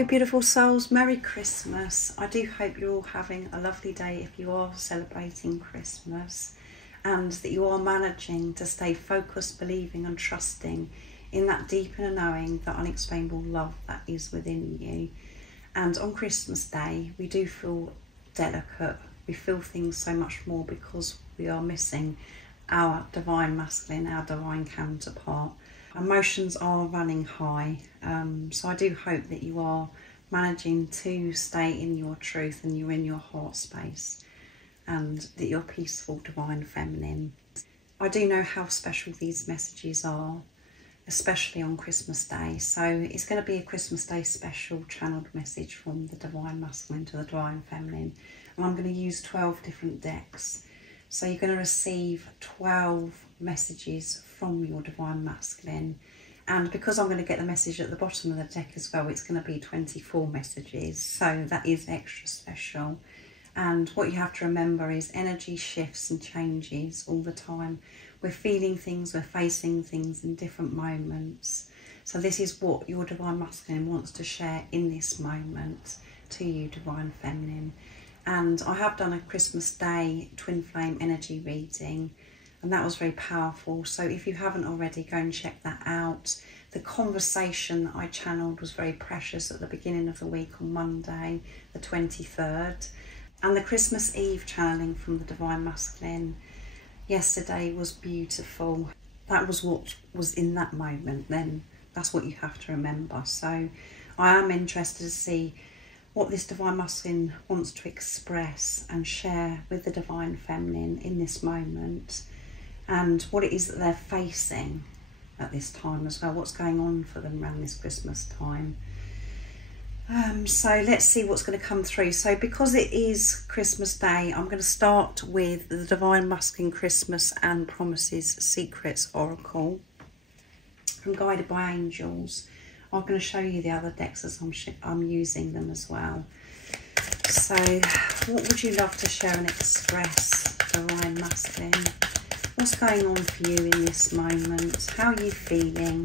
Hello beautiful souls, Merry Christmas. I do hope you're all having a lovely day if you are celebrating Christmas, and that you are managing to stay focused, believing and trusting in that deep inner knowing, that unexplainable love that is within you. And on Christmas Day we do feel delicate, we feel things so much more because we are missing our divine masculine, our divine counterpart. Emotions are running high, so I do hope that you are managing to stay in your truth and you're in your heart space, and that you're peaceful, divine feminine. I do know how special these messages are, especially on Christmas Day, so it's going to be a Christmas Day special channeled message from the divine masculine to the divine feminine, and I'm going to use 12 different decks. So you're going to receive 12 messages from your divine masculine, and because I'm going to get the message at the bottom of the deck as well, it's going to be 24 messages, so that is extra special. And what you have to remember is energy shifts and changes all the time. We're feeling things, we're facing things in different moments, so this is what your divine masculine wants to share in this moment to you, divine feminine. And I have done a Christmas Day twin flame energy reading, and that was very powerful, so if you haven't already, go and check that out. The conversation I channeled was very precious at the beginning of the week on Monday the 23rd, and the Christmas Eve channeling from the divine masculine yesterday was beautiful. That was what was in that moment then. That's what you have to remember. So I am interested to see what this divine masculine wants to express and share with the divine feminine in this moment, and what it is that they're facing at this time as well, what's going on for them around this Christmas time. So let's see what's going to come through. So because it is Christmas Day, I'm going to start with the Divine Masculine Christmas and Promises Secrets Oracle from Guided by Angels. I'm going to show you the other decks as I'm using them as well. So what would you love to share and express, divine masculine? What's going on for you in this moment? How are you feeling?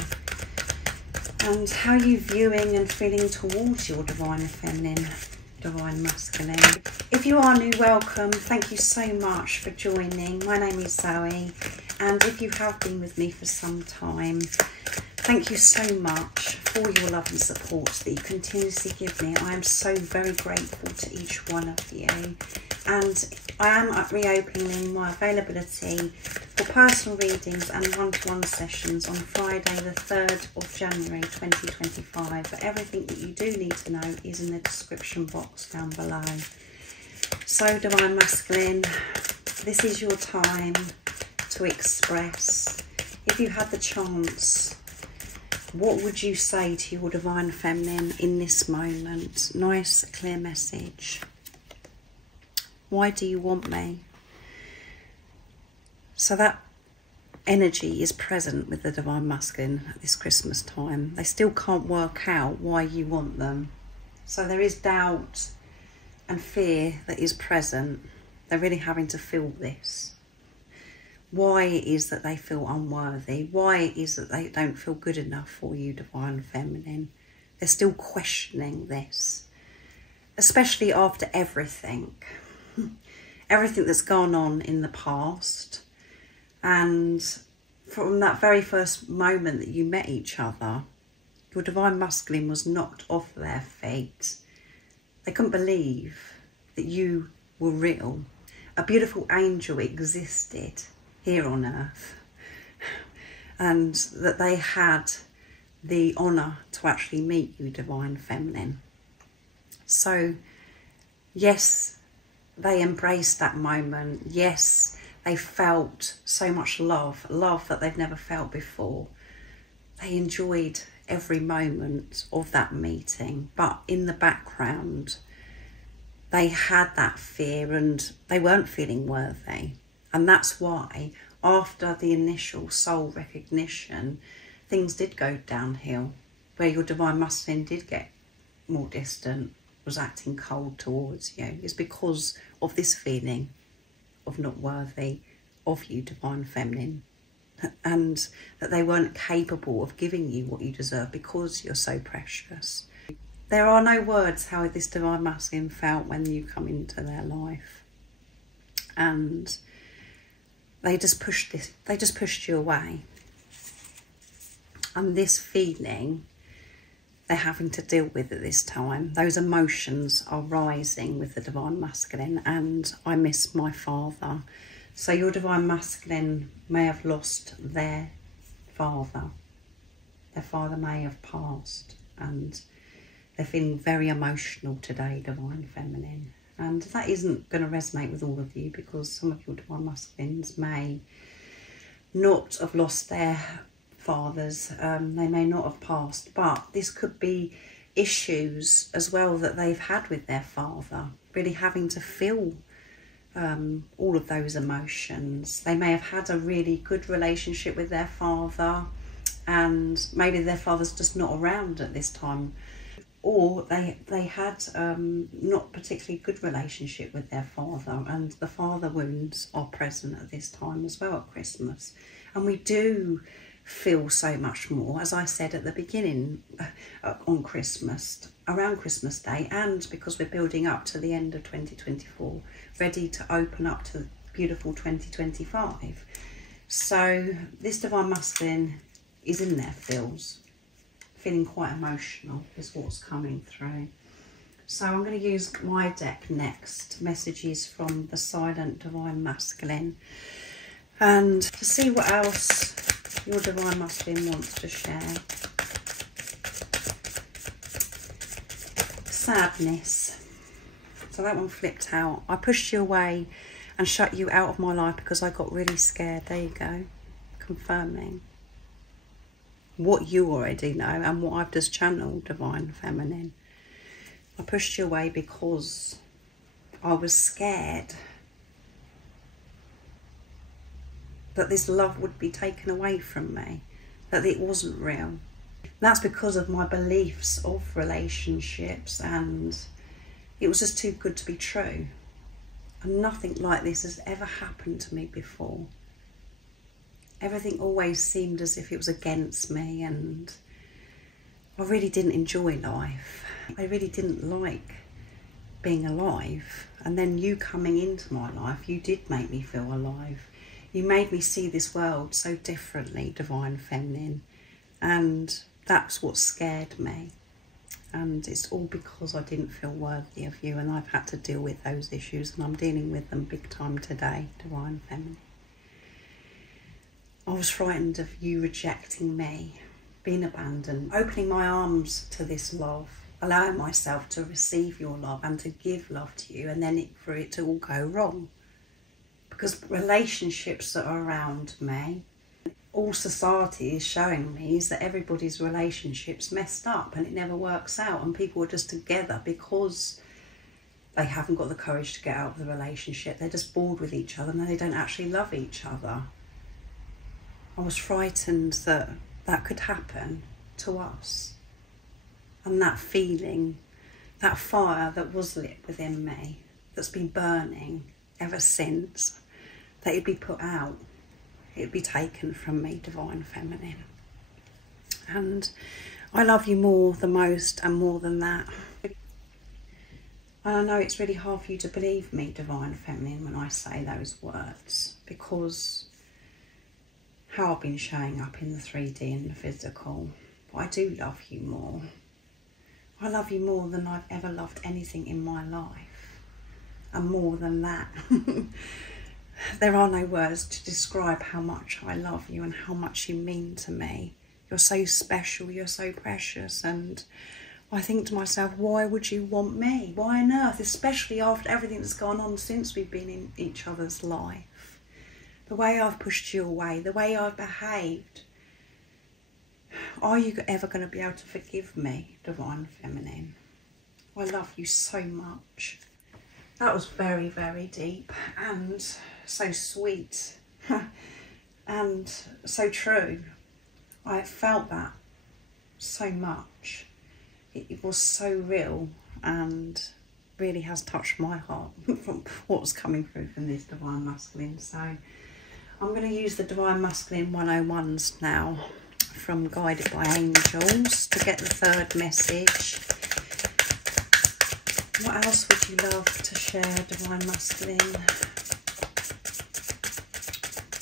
And how are you viewing and feeling towards your divine feminine, divine masculine? If you are new, welcome. Thank you so much for joining. My name is Zoe, and if you have been with me for some time, thank you so much for your love and support that you continuously give me. I am so very grateful to each one of you. And I am reopening my availability for personal readings and one-to-one sessions on Friday the 3rd of January 2025. But everything that you do need to know is in the description box down below. So divine masculine, this is your time to express. If you had the chance, what would you say to your divine feminine in this moment? Nice, clear message. Why do you want me? So that energy is present with the divine masculine at this Christmas time. They still can't work out why you want them. So there is doubt and fear that is present. They're really having to feel this. Why it is that they feel unworthy, why it is that they don't feel good enough for you, divine feminine. They're still questioning this, especially after everything that's gone on in the past. And from that very first moment that you met each other, your divine masculine was knocked off their feet. They couldn't believe that you were real. A beautiful angel existed here on earth, and that they had the honour to actually meet you, divine feminine. So yes, they embraced that moment. Yes, they felt so much love that they've never felt before. They enjoyed every moment of that meeting, but in the background they had that fear and they weren't feeling worthy. And that's why after the initial soul recognition, things did go downhill, where your divine masculine did get more distant, was acting cold towards you. It's because of this feeling of not worthy of you, divine feminine, and that they weren't capable of giving you what you deserve because you're so precious. There are no words how this Divine Masculine felt when you come into their life. And they just pushed you away. And this feeling they're having to deal with at this time, those emotions are rising with the Divine Masculine, and I miss my father. So your Divine Masculine may have lost their father. Their father may have passed, and they're feeling very emotional today, Divine Feminine. And that isn't going to resonate with all of you, because some of your Divine Masculines may not have lost their fathers, they may not have passed, but this could be issues as well that they've had with their father, really having to feel all of those emotions. They may have had a really good relationship with their father, and maybe their father's just not around at this time, or they had not particularly good relationship with their father, and the father wounds are present at this time as well at Christmas. And we do feel so much more, as I said at the beginning, on Christmas, around Christmas Day, and because we're building up to the end of 2024, ready to open up to beautiful 2025. So this Divine Masculine is in their feeling quite emotional is what's coming through. So I'm going to use my deck next, messages from the Silent Divine Masculine, and to see what else your Divine Masculine wants to share. Sadness. So that one flipped out. I pushed you away and shut you out of my life because I got really scared. There you go. Confirming what you already know and what I've just channeled, Divine Feminine. I pushed you away because I was scared that this love would be taken away from me, that it wasn't real. That's because of my beliefs of relationships, and it was just too good to be true. And nothing like this has ever happened to me before. Everything always seemed as if it was against me, and I really didn't enjoy life. I really didn't like being alive. And then you coming into my life, you did make me feel alive. You made me see this world so differently, Divine Feminine, and that's what scared me. And it's all because I didn't feel worthy of you, and I've had to deal with those issues, and I'm dealing with them big time today, Divine Feminine. I was frightened of you rejecting me, being abandoned, opening my arms to this love, allowing myself to receive your love and to give love to you, and then for it to all go wrong. Because relationships that are around me, all society is showing me is that everybody's relationship's messed up and it never works out, and people are just together because they haven't got the courage to get out of the relationship. They're just bored with each other and they don't actually love each other. I was frightened that that could happen to us. And that feeling, that fire that was lit within me, that's been burning ever since, that it'd be put out, it'd be taken from me, Divine Feminine. And I love you more, the most, and more than that. And I know it's really hard for you to believe me, Divine Feminine, when I say those words, because how I've been showing up in the 3D and the physical. But I do love you more. I love you more than I've ever loved anything in my life. And more than that. There are no words to describe how much I love you and how much you mean to me. You're so special, you're so precious, and I think to myself, why would you want me? Why on earth? Especially after everything that's gone on since we've been in each other's life. The way I've pushed you away, the way I've behaved. Are you ever going to be able to forgive me, Divine Feminine? I love you so much. That was very, very deep and so sweet and so true. I felt that so much. It was so real and really has touched my heart from what's coming through from this Divine Masculine. So I'm going to use the Divine Masculine 101s now from Guided by Angels to get the third message. What else would you love to share, Divine Masculine?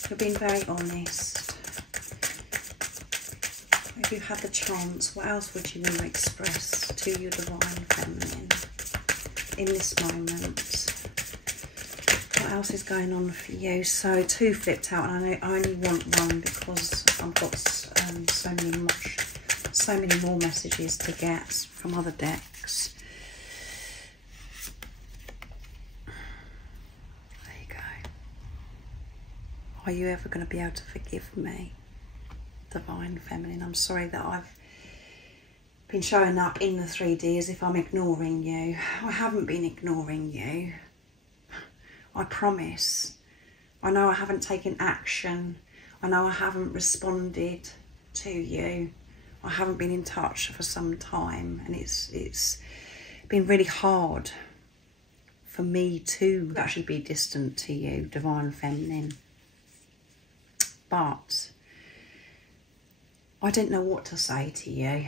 You're being very honest. If you had the chance, what else would you want to express to your Divine Feminine in this moment? What else is going on for you? So 2 flipped out, and I only want 1 because I've got so many more messages to get from other decks. There you go. Are you ever going to be able to forgive me, Divine Feminine? I'm sorry that I've been showing up in the 3D as if I'm ignoring you. I haven't been ignoring you. I promise. I know I haven't taken action. I know I haven't responded to you. I haven't been in touch for some time, and it's been really hard for me to actually be distant to you, Divine Feminine. But I didn't know what to say to you.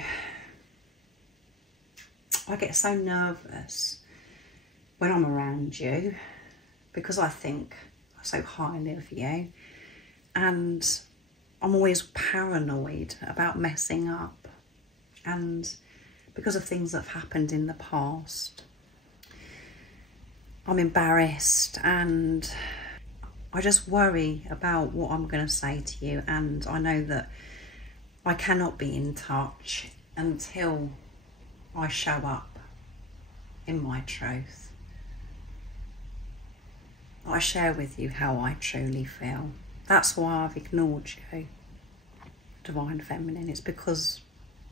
I get so nervous when I'm around you because I think so highly of you, and I'm always paranoid about messing up, and because of things that have happened in the past, I'm embarrassed, and I just worry about what I'm going to say to you, and I know that I cannot be in touch until I show up in my truth. I share with you how I truly feel. That's why I've ignored you, Divine Feminine. It's because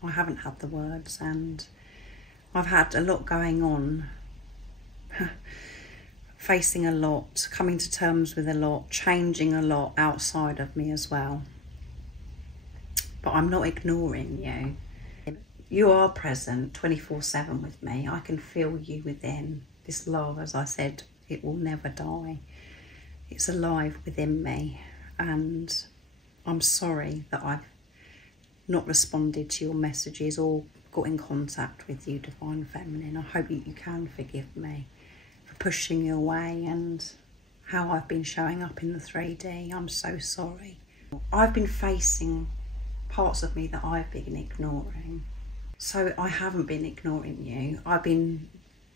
I haven't had the words, and I've had a lot going on, facing a lot, coming to terms with a lot, changing a lot outside of me as well. But I'm not ignoring you. You are present 24/7 with me. I can feel you within. This love, as I said, it will never die. It's alive within me, and I'm sorry that I've not responded to your messages or got in contact with you, Divine Feminine. I hope that you can forgive me for pushing you away and how I've been showing up in the 3D. I'm so sorry. I've been facing parts of me that I've been ignoring. So I haven't been ignoring you. I've been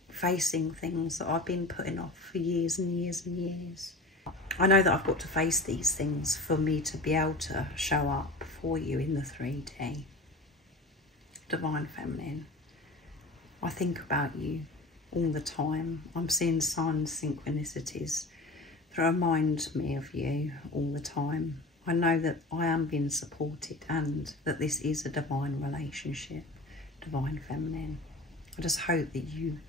facing things that I've been putting off for years and years and years. I know that I've got to face these things for me to be able to show up for you in the 3D. Divine Feminine, I think about you all the time. I'm seeing signs, synchronicities that remind me of you all the time. I know that I am being supported and that this is a divine relationship, Divine Feminine. I just hope that you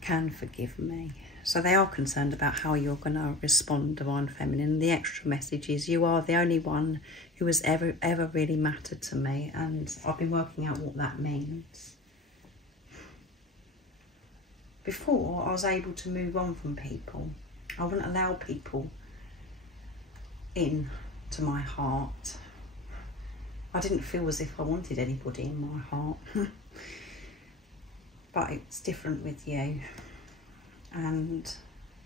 can forgive me. So they are concerned about how you're going to respond, Divine Feminine. The extra message is you are the only one who has ever really mattered to me, and I've been working out what that means. Before, I was able to move on from people. I wouldn't allow people in to my heart. I didn't feel as if I wanted anybody in my heart. But it's different with you, and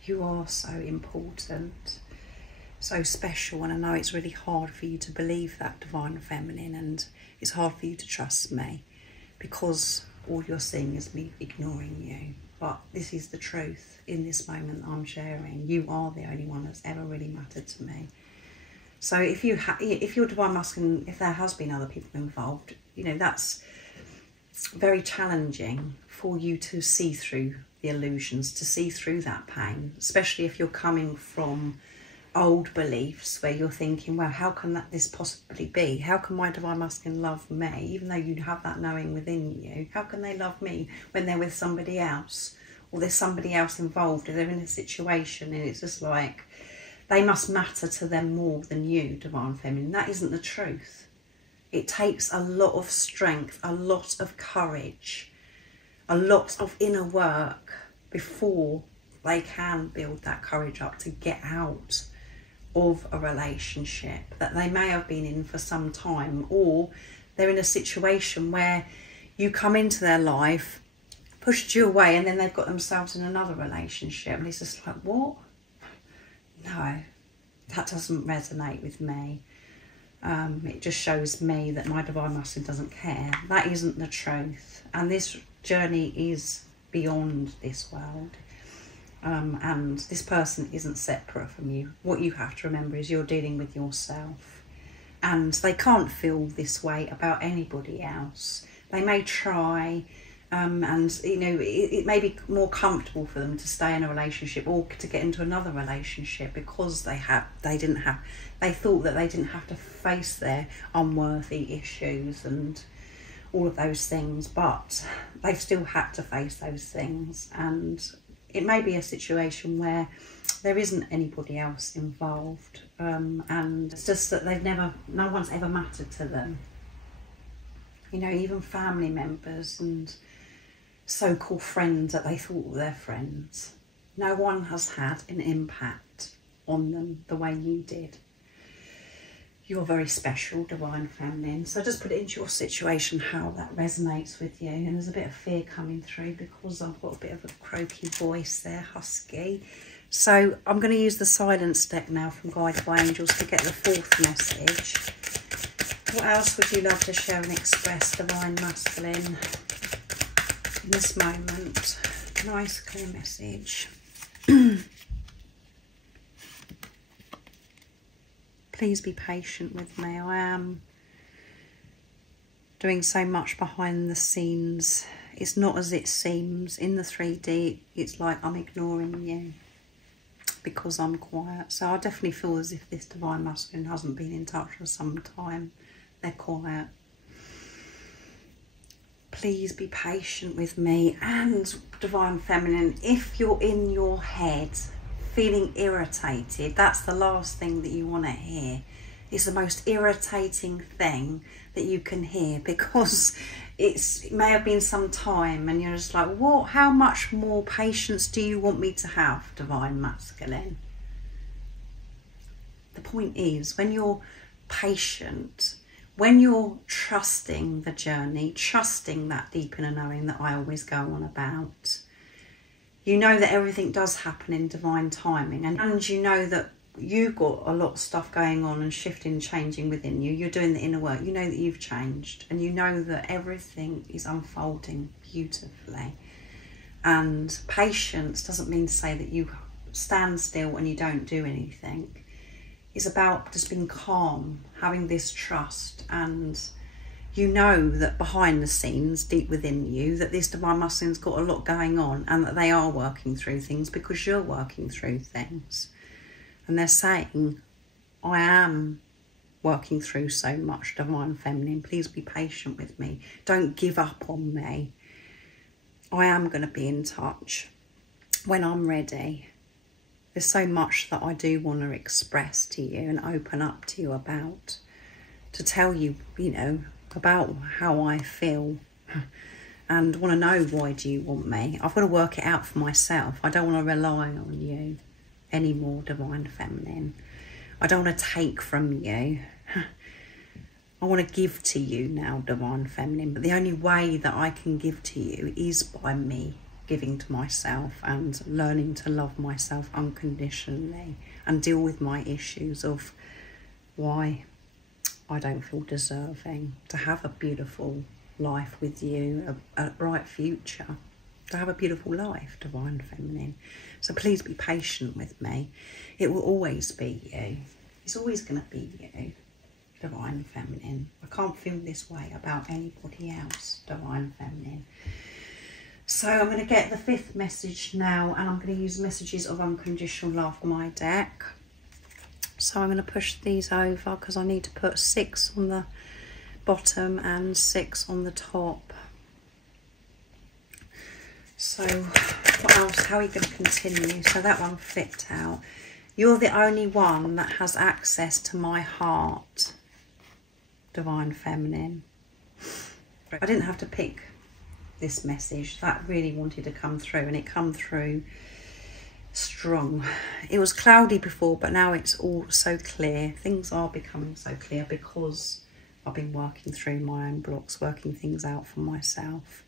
you are so important, so special, and I know it's really hard for you to believe that, Divine Feminine, and it's hard for you to trust me because all you're seeing is me ignoring you. But this is the truth in this moment I'm sharing. You are the only one that's ever really mattered to me. So if you're Divine Masculine, if there has been other people involved, you know, that's very challenging for you to see through the illusions, to see through that pain, especially if you're coming from old beliefs where you're thinking, well, how can this possibly be? How can my Divine Masculine love me? Even though you have that knowing within you, how can they love me when they're with somebody else, or there's somebody else involved, or they're in a situation and it's just like they must matter to them more than you, Divine Feminine? That isn't the truth. It takes a lot of strength, a lot of courage, a lot of inner work before they can build that courage up to get out of a relationship that they may have been in for some time, or they're in a situation where you come into their life, pushed you away, and then they've got themselves in another relationship, and it's just like, what? No, that doesn't resonate with me. It just shows me that my divine masculine doesn't care. That isn't the truth, and this journey is beyond this world. And this person isn't separate from you. What you have to remember is you're dealing with yourself, and they can't feel this way about anybody else. They may try, and you know, it may be more comfortable for them to stay in a relationship or to get into another relationship because they thought that they didn't have to face their unworthy issues and all of those things, but they've still had to face those things. And it may be a situation where there isn't anybody else involved, and it's just that no one's ever mattered to them. You know, even family members and so-called friends that they thought were their friends. No one has had an impact on them the way you did. You're very special, divine feminine. So just put it into your situation how that resonates with you. And there's a bit of fear coming through because I've got a bit of a croaky voice there, husky. So I'm going to use the silence deck now from Guided by Angels to get the fourth message. What else would you love to share and express, divine masculine, in this moment? Nice, clear message. Please be patient with me. I am doing so much behind the scenes. It's not as it seems. In the 3D, it's like I'm ignoring you because I'm quiet. So I definitely feel as if this divine masculine hasn't been in touch for some time. They're quiet. Please be patient with me. And divine feminine, if you're in your head feeling irritated, that's the last thing that you want to hear. It's the most irritating thing that you can hear, because it may have been some time and you're just like, what? How much more patience do you want me to have, divine masculine? The point is, when you're patient, when you're trusting the journey, trusting that deep inner knowing that I always go on about, you know that everything does happen in divine timing, and you know that you've got a lot of stuff going on and shifting, changing within you. You're doing the inner work. You know that you've changed, and you know that everything is unfolding beautifully. And patience doesn't mean to say that you stand still and you don't do anything. It's about just being calm, having this trust, and you know that behind the scenes, deep within you, that this divine masculine's got a lot going on, and that they are working through things because you're working through things. And they're saying, I am working through so much, divine feminine. Please be patient with me. Don't give up on me. I am going to be in touch when I'm ready. There's so much that I do want to express to you and open up to you about, to tell you, you know, about how I feel, and want to know, why do you want me? I've got to work it out for myself. I don't want to rely on you anymore, divine feminine. I don't want to take from you. I want to give to you now, divine feminine. But the only way that I can give to you is by me giving to myself and learning to love myself unconditionally and deal with my issues of why I don't feel deserving to have a beautiful life with you, a bright future, to have a beautiful life, divine feminine. So please be patient with me. It will always be you. It's always going to be you, divine feminine. I can't feel this way about anybody else, divine feminine. So I'm going to get the fifth message now, and I'm going to use messages of unconditional love on my deck. So I'm going to push these over because I need to put 6 on the bottom and 6 on the top. So what else? How are you going to continue? So that one flipped out. You're the only one that has access to my heart, divine feminine. I didn't have to pick this message. That really wanted to come through, and it come through strong. It was cloudy before, but now it's all so clear. Things are becoming so clear because I've been working through my own blocks, working things out for myself.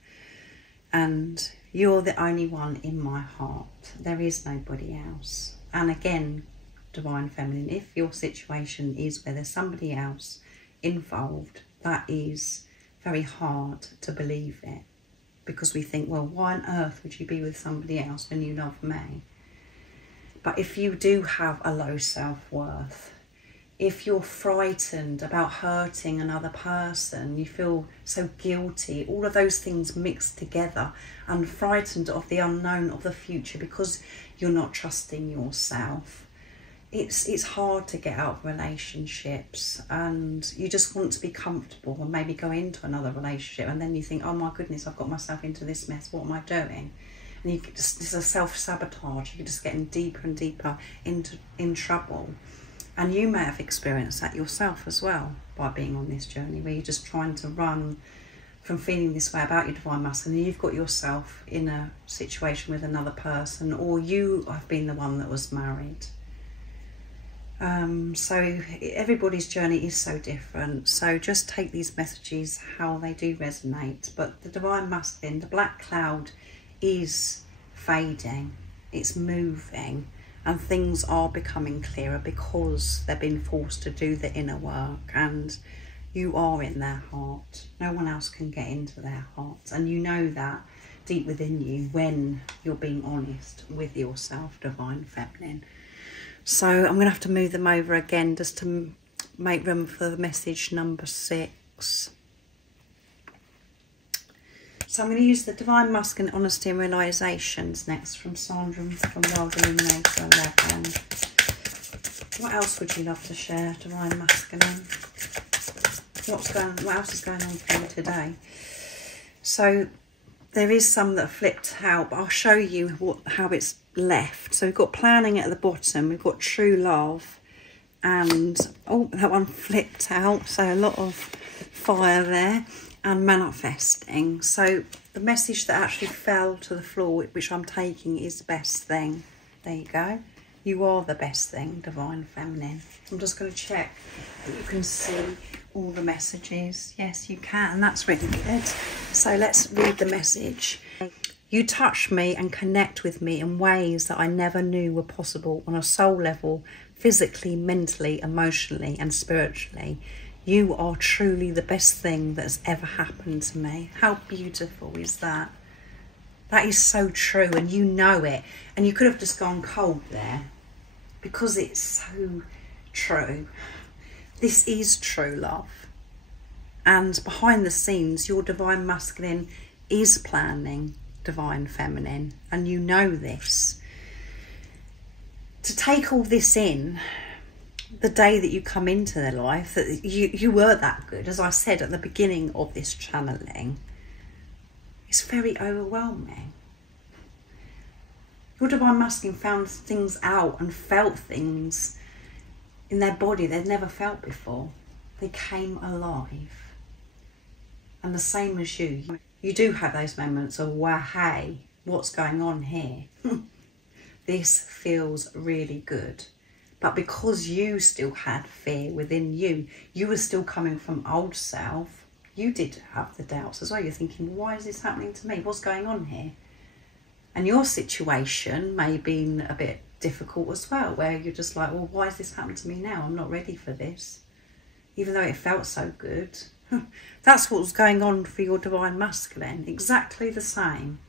and you're the only one in my heart. There is nobody else. And again, Divine Feminine, if your situation is where there's somebody else involved, that is very hard to believe it, because we think, well, why on earth would you be with somebody else when you love me? But if you do have a low self-worth, if you're frightened about hurting another person, you feel so guilty, all of those things mixed together, and frightened of the unknown of the future because you're not trusting yourself, it's hard to get out of relationships, and you just want to be comfortable and maybe go into another relationship, and then you think, oh my goodness, I've got myself into this mess, what am I doing? And you just, it's a self-sabotage, you're just getting deeper and deeper in trouble. And you may have experienced that yourself as well by being on this journey, where you're just trying to run from feeling this way about your Divine Masculine, and you've got yourself in a situation with another person, or you have been the one that was married. So everybody's journey is so different. So just take these messages how they do resonate. But the Divine Masculine, the black cloud is fading, it's moving, and things are becoming clearer because they've been forced to do the inner work, and you are in their heart. No one else can get into their hearts, and you know that deep within you when you're being honest with yourself, Divine Feminine. So I'm going to have to move them over again just to make room for the message number 6. So I'm going to use the Divine Masculine Honesty and Realizations next from Sandra from World Illuminator 11. What else would you love to share, Divine Masculine? What else is going on for you today? So there is some that flipped out, but I'll show you how it's left. So we've got planning at the bottom, we've got true love, and oh, that one flipped out, so a lot of fire there, and manifesting. So the message that actually fell to the floor, which I'm taking, is the best thing. There you go. You are the best thing, Divine Feminine. I'm just going to check that you can see all the messages. Yes, you can. That's really good. So let's read the message. You touch me and connect with me in ways that I never knew were possible on a soul level, physically, mentally, emotionally, and spiritually. You are truly the best thing that has ever happened to me. How beautiful is that? That is so true, and you know it. And you could have just gone cold there because it's so true. This is true love. And behind the scenes, your Divine Masculine is planning Divine Feminine, and you know this. To take all this in, the day that you come into their life, that you were that good, as I said at the beginning of this channeling, it's very overwhelming. Your Divine Masculine found things out and felt things in their body they'd never felt before. They came alive. And the same as you do have those moments of, wow, hey, what's going on here? This feels really good. But because you still had fear within you, you were still coming from old self, you did have the doubts as well. You're thinking, why is this happening to me? What's going on here? And your situation may have been a bit difficult as well, where you're just like, well, why is this happening to me now? I'm not ready for this. Even though it felt so good. That's what was going on for your Divine Masculine. Exactly the same.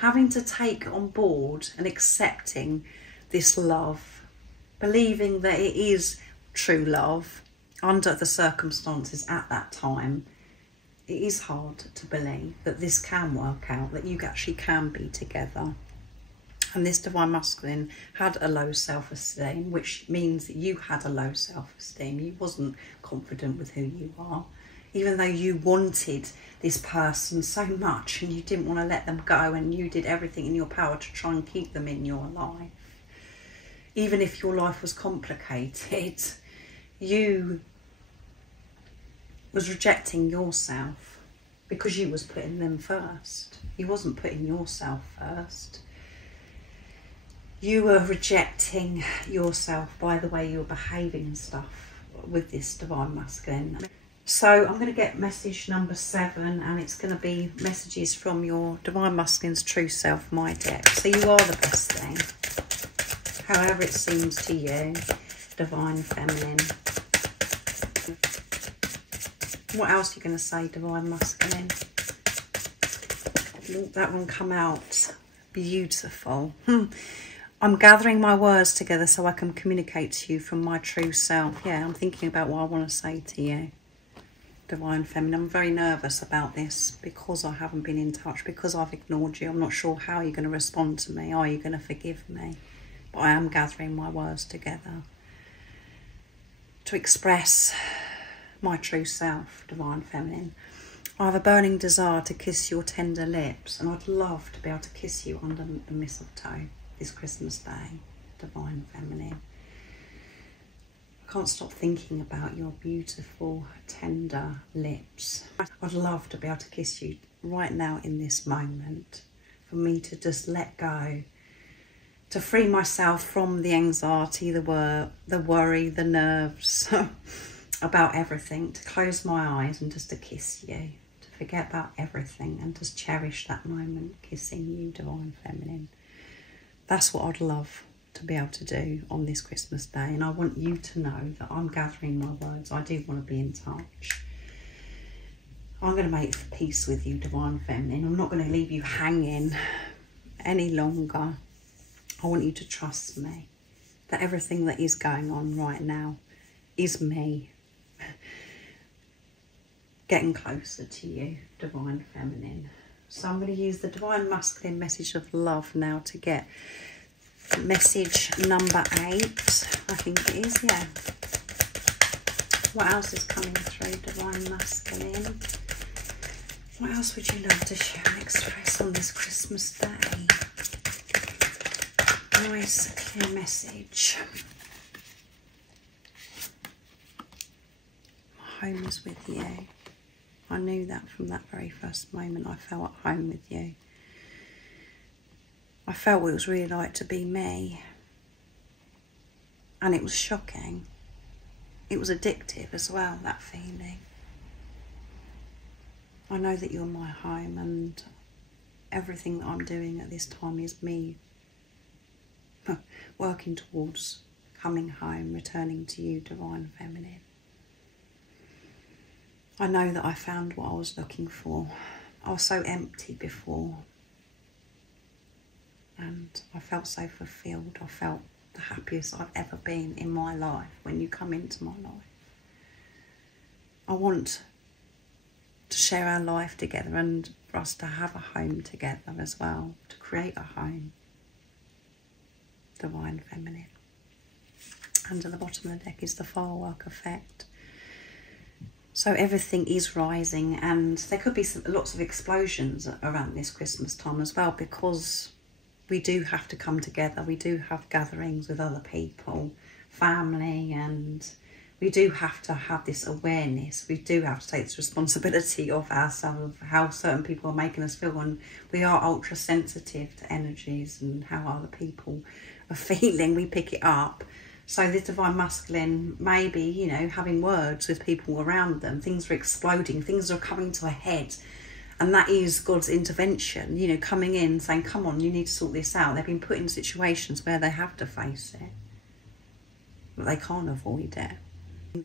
Having to take on board and accepting this love, believing that it is true love under the circumstances at that time. It is hard to believe that this can work out, that you actually can be together. And this Divine Masculine had a low self-esteem, which means that you had a low self-esteem. You wasn't confident with who you are, even though you wanted this person so much and you didn't want to let them go, and you did everything in your power to try and keep them in your life. Even if your life was complicated, you was rejecting yourself because you was putting them first. You wasn't putting yourself first. You were rejecting yourself by the way you were behaving and stuff with this Divine Masculine. So I'm going to get message number 7, and it's going to be messages from your Divine Masculine's true self, my deck. So you are the best thing, however it seems to you, Divine Feminine. What else are you going to say, Divine Masculine? That one come out beautiful. I'm gathering my words together so I can communicate to you from my true self. Yeah, I'm thinking about what I want to say to you, Divine Feminine. I'm very nervous about this because I haven't been in touch, because I've ignored you. I'm not sure how you're going to respond to me. Are you going to forgive me? But I am gathering my words together to express my true self, Divine Feminine. I have a burning desire to kiss your tender lips, and I'd love to be able to kiss you under the mistletoe this Christmas Day, Divine Feminine. I can't stop thinking about your beautiful, tender lips. I'd love to be able to kiss you right now in this moment, for me to just let go, to free myself from the anxiety, the worry, the nerves about everything, to close my eyes and just to kiss you, to forget about everything and just cherish that moment kissing you, Divine Feminine. That's what I'd love to be able to do on this Christmas Day, and I want you to know that I'm gathering my words. I do want to be in touch. I'm going to make peace with you, Divine Feminine. I'm not going to leave you hanging any longer. I want you to trust me, that everything that is going on right now is me getting closer to you, Divine Feminine. So I'm going to use the Divine Masculine message of love now to get message number 8, I think it is, yeah. What else is coming through, Divine Masculine? What else would you love to share and express on this Christmas Day? Nice, clear message. My home is with you. I knew that from that very first moment. I felt at home with you. I felt what it was really like to be me. And it was shocking. It was addictive as well, that feeling. I know that you're my home, and everything that I'm doing at this time is me working towards coming home, returning to you, Divine Feminine. I know that I found what I was looking for. I was so empty before, and I felt so fulfilled. I felt the happiest I've ever been in my life when you come into my life. I want to share our life together and for us to have a home together as well, to create a home, Divine Feminine. And at the bottom of the deck is the firework effect. So everything is rising, and there could be lots of explosions around this Christmas time as well, because we do have to come together. We do have gatherings with other people, family, and we do have to have this awareness. We do have to take this responsibility of ourselves, of how certain people are making us feel, and we are ultra sensitive to energies and how other people are feeling. We pick it up. So the Divine Masculine, maybe, you know, having words with people around them, things are exploding, things are coming to a head. And that is God's intervention, you know, coming in, saying, come on, you need to sort this out. They've been put in situations where they have to face it, but they can't avoid it.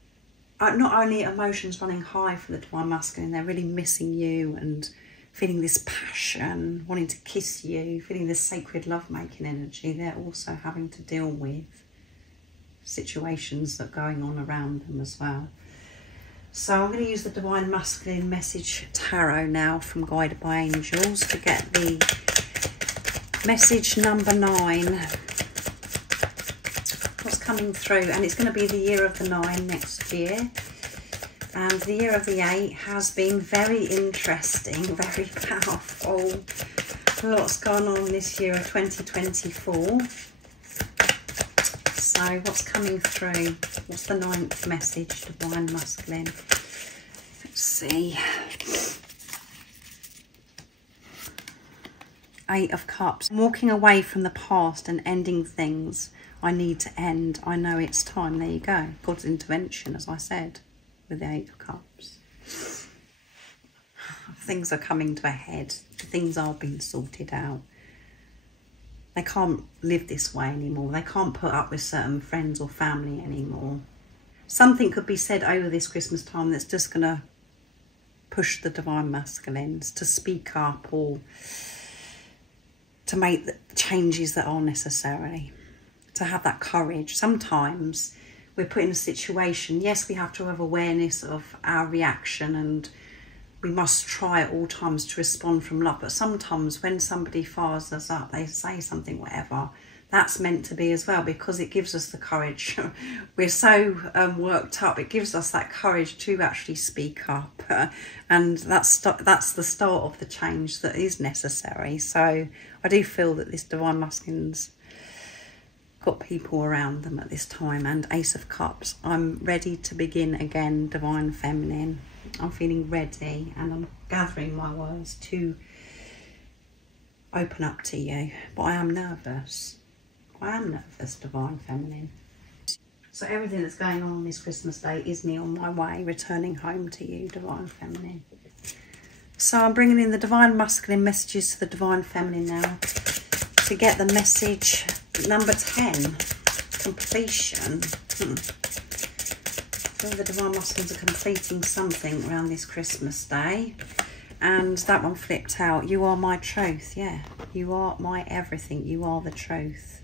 Not only emotions running high for the Divine Masculine, they're really missing you and feeling this passion, wanting to kiss you, feeling this sacred lovemaking energy. They're also having to deal with situations that are going on around them as well. So I'm going to use the Divine Masculine Message Tarot now from Guided by Angels to get the message number 9. What's coming through? And it's going to be the year of the 9 next year. And the year of the 8 has been very interesting, very powerful. Lots gone on this year of 2024. So what's coming through? What's the 9th message, Divine Masculine? Let's see. 8 of Cups. Walking away from the past and ending things I need to end. I know it's time. There you go. God's intervention, as I said. with the Eight of Cups. Things are coming to a head. Things are being sorted out. They can't live this way anymore. They can't put up with certain friends or family anymore. Something could be said over this Christmas time that's just going to push the divine masculines to speak up or to make the changes that are necessary, to have that courage. Sometimes we're put in a situation, yes, we have to have awareness of our reaction and we must try at all times to respond from love. But sometimes when somebody fires us up, they say something, whatever, that's meant to be as well, because it gives us the courage. We're so worked up, it gives us that courage to actually speak up. And that's the start of the change that is necessary. So I do feel that this divine masculine's got people around them at this time. And Ace of Cups, I'm ready to begin again, divine feminine. I'm feeling ready and I'm gathering my words to open up to you. But I am nervous. I am nervous, divine feminine. So everything that's going on this Christmas day is me on my way, returning home to you, divine feminine. So I'm bringing in the divine masculine messages to the divine feminine now to get the message number 10, completion. I feel the divine masculines are completing something around this Christmas day. And that one flipped out. You are my truth. Yeah, you are my everything. You are the truth.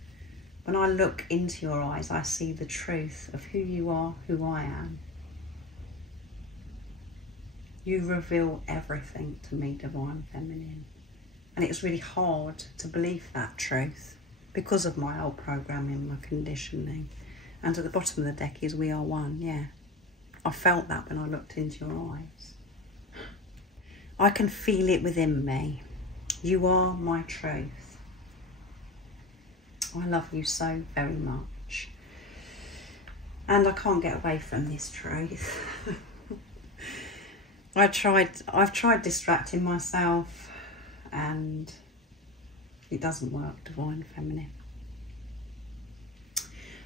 When I look into your eyes, I see the truth of who you are, who I am. You reveal everything to me, divine feminine. And it's really hard to believe that truth because of my old programming, my conditioning. And at the bottom of the deck is we are one, yeah. I felt that when I looked into your eyes. I can feel it within me. You are my truth. I love you so very much. And I can't get away from this truth. I've tried distracting myself and it doesn't work, divine feminine.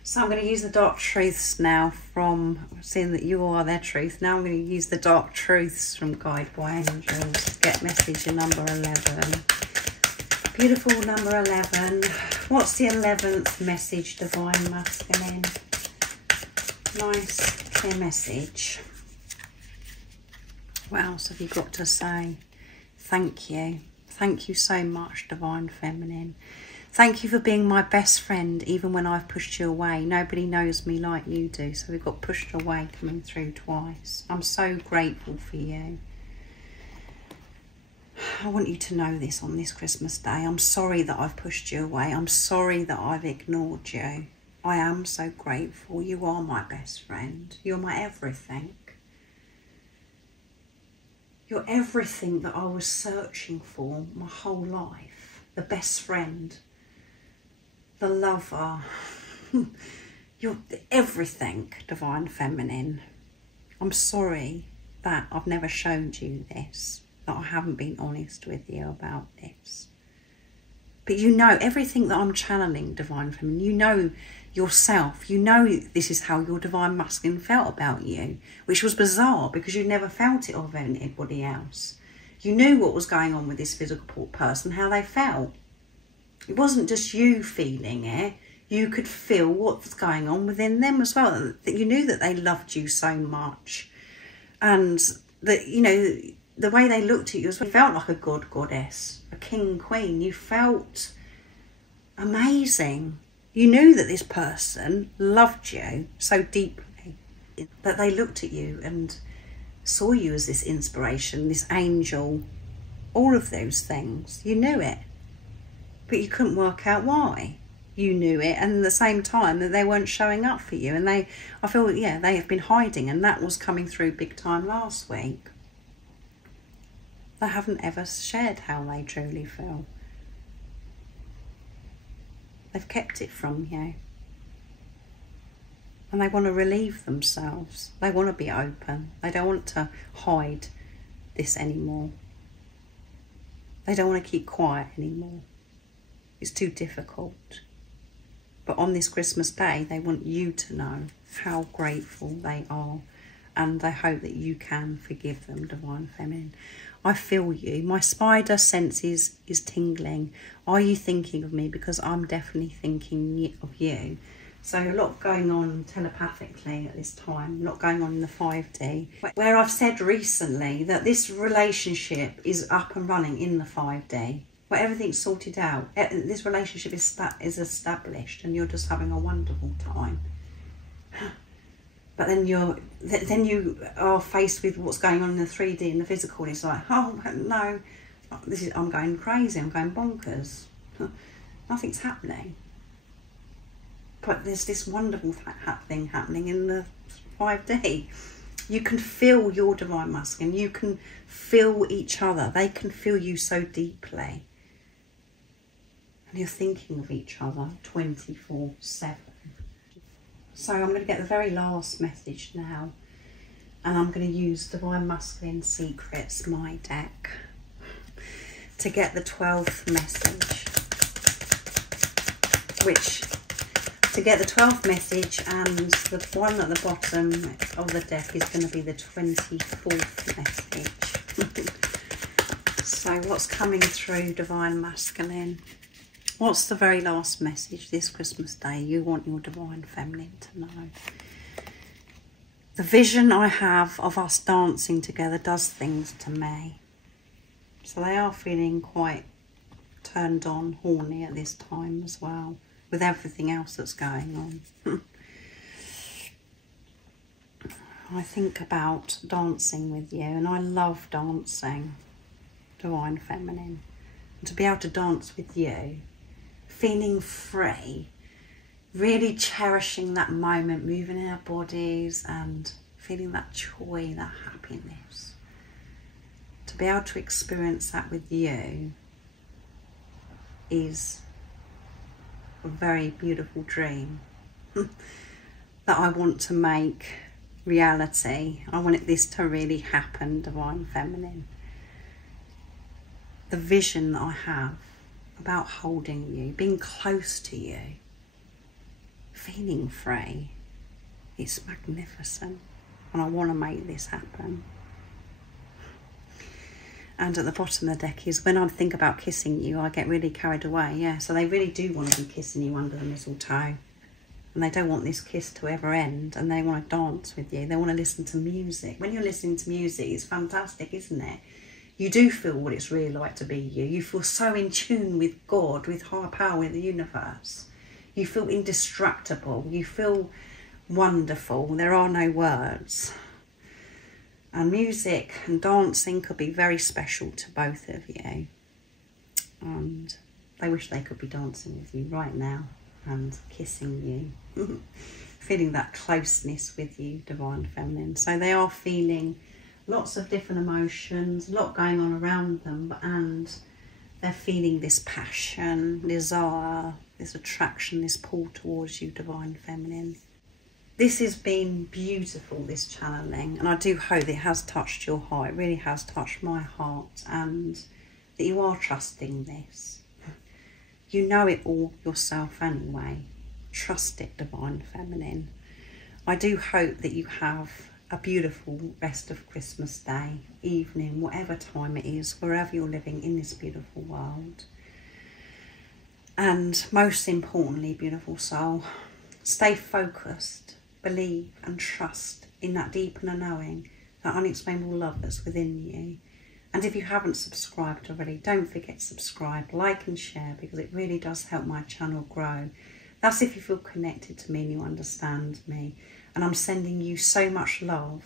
So I'm going to use the dark truths now from, seeing that you are their truth, now I'm going to use the dark truths from Guide by Angels to get message number 11. Beautiful number 11. What's the 11th message, divine masculine? Nice, clear message. What else have you got to say? Thank you. Thank you so much, divine feminine. Thank you for being my best friend, even when I've pushed you away. Nobody knows me like you do. So we've got pushed away coming through twice. I'm so grateful for you. I want you to know this on this Christmas day. I'm sorry that I've pushed you away. I'm sorry that I've ignored you. I am so grateful. You are my best friend. You're my everything. You're everything that I was searching for my whole life. The best friend. The lover. You're everything, divine feminine. I'm sorry that I've never shown you this, that I haven't been honest with you about this. But you know everything that I'm channeling, divine feminine. You know yourself. You know this is how your divine masculine felt about you, which was bizarre because you never felt it of anybody else. You knew what was going on with this physical person, how they felt. It wasn't just you feeling it. You could feel what was going on within them as well. That you knew that they loved you so much. And that, you know, the way they looked at you as well, you felt like a god, goddess, a king, queen. You felt amazing. You knew that this person loved you so deeply that they looked at you and saw you as this inspiration, this angel, all of those things. You knew it. But you couldn't work out why. You knew it, and at the same time that they weren't showing up for you. And I feel, yeah, they have been hiding, and that was coming through big time last week. They haven't ever shared how they truly feel. They've kept it from you. And they want to relieve themselves. They want to be open. They don't want to hide this anymore. They don't want to keep quiet anymore. It's too difficult. But on this Christmas day, they want you to know how grateful they are and I hope that you can forgive them, Divine Feminine. I feel you. My spider sense is tingling. Are you thinking of me? Because I'm definitely thinking of you. So a lot going on telepathically at this time, a lot going on in the 5D. Where I've said recently that this relationship is up and running in the 5D. Where everything's sorted out. This relationship is established and you're just having a wonderful time. But then you are faced with what's going on in the 3D and the physical, and it's like, oh no, I'm going crazy, I'm going bonkers. Nothing's happening. But there's this wonderful thing happening in the 5D. You can feel your divine masculine. You can feel each other. They can feel you so deeply. And you're thinking of each other 24/7. So I'm going to get the very last message now. And I'm going to use Divine Masculine Secrets, my deck, to get the 12th message. To get the 12th message, and the one at the bottom of the deck is going to be the 24th message. So what's coming through, Divine Masculine? What's the very last message this Christmas Day you want your Divine Feminine to know? The vision I have of us dancing together does things to me. So they are feeling quite turned on, horny at this time as well, with everything else that's going on. I think about dancing with you, and I love dancing, Divine Feminine. And to be able to dance with you, feeling free, really cherishing that moment, moving our bodies and feeling that joy, that happiness. To be able to experience that with you is a very beautiful dream that I want to make reality. I want this to really happen, Divine Feminine. The vision that I have about holding you, being close to you, feeling free, it's magnificent, and I want to make this happen. And at the bottom of the deck is, when I think about kissing you, I get really carried away. Yeah, so they really do want to be kissing you under the mistletoe, and they don't want this kiss to ever end, and they want to dance with you. They want to listen to music. When you're listening to music, it's fantastic, isn't it? You do feel what it's really like to be you. You feel so in tune with God, with higher power, with the universe. You feel indestructible. You feel wonderful. There are no words. And music and dancing could be very special to both of you. And they wish they could be dancing with you right now and kissing you. Feeling that closeness with you, Divine Feminine. So they are feeling lots of different emotions, a lot going on around them, and they're feeling this passion, desire, this attraction, this pull towards you, Divine Feminine. This has been beautiful, this channeling, and I do hope it has touched your heart. It really has touched my heart, and that you are trusting this. You know it all yourself anyway. Trust it, Divine Feminine. I do hope that you have a beautiful rest of Christmas Day, evening, whatever time it is, wherever you're living in this beautiful world. And most importantly, beautiful soul, stay focused, believe and trust in that deep inner knowing, that unexplainable love that's within you. And if you haven't subscribed already, don't forget to subscribe, like and share, because it really does help my channel grow. That's if you feel connected to me and you understand me. And I'm sending you so much love,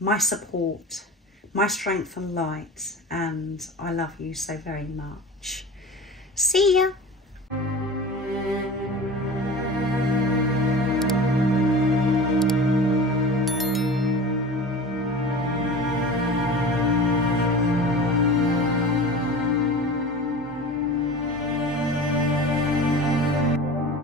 my support, my strength and light, and I love you so very much. See ya.